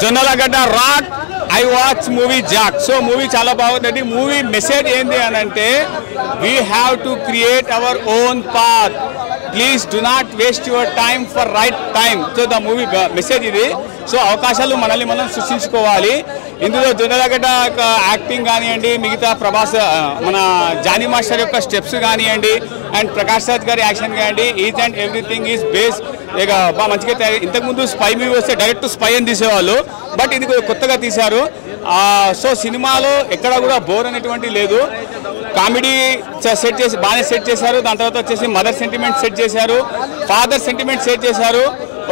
Jonalagada Rock. I watch movie Jack. So movie chala bagundi. Movie message endi anante we have to create our own path. Please do not waste your time for right time. So the movie message idi. So అవకాశాలు మనల్ని మనం సృష్టించుకోవాలి. ఇందులో Jonnalagadda acting కానివ్వండి, మిగతా ప్రభాస్ మన Johnny master యొక్క steps కానివ్వండి, and Prakash Raj గారి యాక్షన్ కానివ్వండి, each and everything is base ఇక బాగా మంచిగా. ఇంతకుముందు స్పై మూవీ వస్తే డైరెక్ట్ స్పై అని తీసేవాళ్ళు, బట్ ఇది కొత్తగా తీశారు. సో సినిమాలో ఎక్కడ కూడా బోర్ అనేటువంటి లేదు. కామెడీ సెట్ చేసి బాగానే సెట్ చేశారు. దాని తర్వాత వచ్చేసి మదర్ సెంటిమెంట్ సెట్ చేశారు, ఫాదర్ సెంటిమెంట్ సెట్ చేశారు.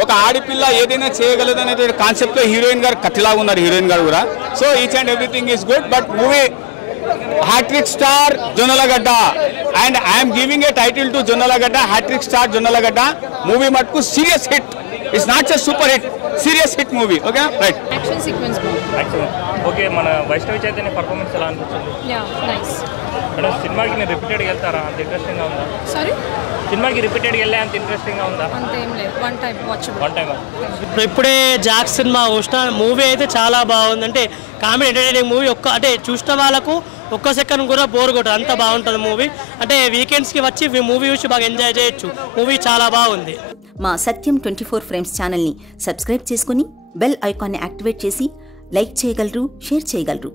ఒక ఆడపిల్ల ఏదైనా చేయగలదు అనే కాన్సెప్ట్లో హీరోయిన్ గారు కత్తిలాగా ఉన్నారు, హీరోయిన్ గారు కూడా. So each and everything is good. But movie hattrick star Jonnalagadda, and I'm giving a title to Jonnalagadda, hattrick star Jonnalagadda. Movie మటుకు serious hit. It's not just super hit, serious hit movie. Okay right. Action sequence okay. మన Vaishnavi Chaitanya performance ఎలా అనిపించింది? Yeah nice. Madam సినిమాకి నేను రిపీటెడ్గా వెళ్తారా? అంత ఇంట్రెస్టింగ్గా ఉందా? సారీ, సినిమాకి రిపీటెడ్గా వెళ్ళే అంత ఇంట్రెస్టింగ్గా ఉందా? అంతేం లేదు, వన్ టైం వాచబుల్. ఇప్పుడే జాక్ సినిమా చూసిన మూవీ అయితే చాలా బాగుంది. అంటే కామెడీ ఎంటర్టైనింగ్ మూవీ. అంటే చూసిన వాళ్ళకు ఒక్క సెకండ్ కూడా బోర్ కొట్టదు, అంత బాగుంటుంది మూవీ. అంటే వీకెండ్స్కి వచ్చి మూవీ చూసి బాగా ఎంజాయ్ చేయొచ్చు. మూవీ చాలా బాగుంది. మా సత్యం 24 ఫ్రేమ్స్ ఛానల్ని సబ్స్క్రైబ్ చేసుకుని బెల్ ఐకాన్ని యాక్టివేట్ చేసి లైక్ చేయగలరు, షేర్ చేయగలరు.